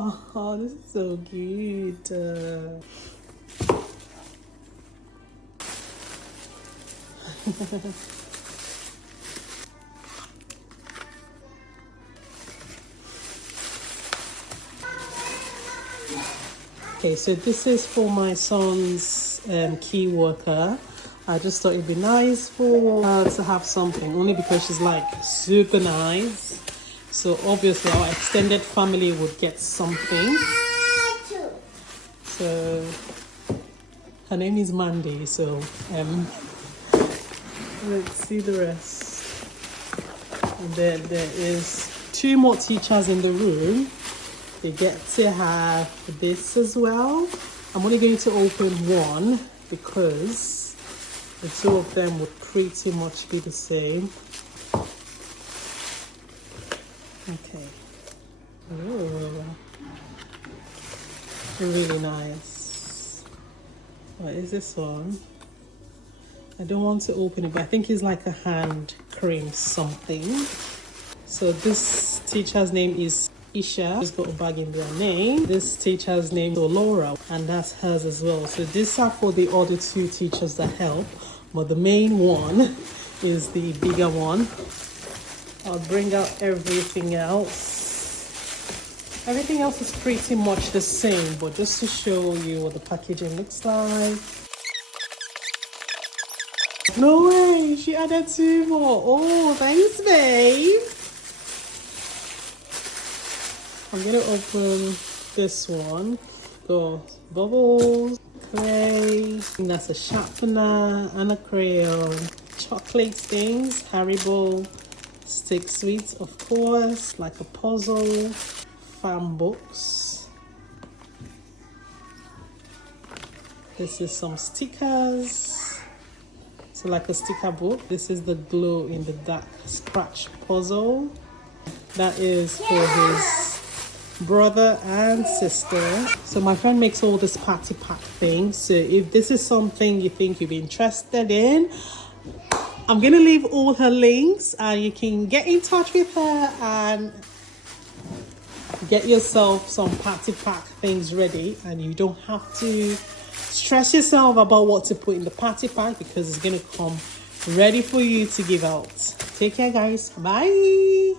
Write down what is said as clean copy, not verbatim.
Oh, this is so cute. Okay, so this is for my son's key worker. I just thought it'd be nice for her to have something, only because she's like super nice. So obviously our extended family would get something. So her name is Mandy, so let's see the rest. And then there is 2 more teachers in the room. They get to have this as well. I'm only going to open one because the 2 of them would pretty much be the same. Okay. Ooh. Really nice. What is this one? I don't want to open it, but I think it's like a hand cream something. So this teacher's name is Isha. Just got a bag in their name. This teacher's name is Laura, and that's hers as well. So these are for the other 2 teachers that help, but the main one is the bigger one. I'll bring out everything else. Everything else is pretty much the same, but just to show you what the packaging looks like. No way, she added 2 more. Oh, thanks, babe. I'm gonna open this one. Got bubbles, clay, and that's a sharpener and a crayon. Chocolate things, Haribo, stick sweets, of course, like a puzzle, fan books. This is some stickers. So like a sticker book. This is the glow in the dark scratch puzzle. That is for his brother and sister. So my friend makes all this party pack things. So if this is something you think you'd be interested in, I'm gonna leave all her links and you can get in touch with her and get yourself some party pack things ready, and you don't have to stress yourself about what to put in the party pack because it's gonna come ready for you to give out. Take care, guys. Bye.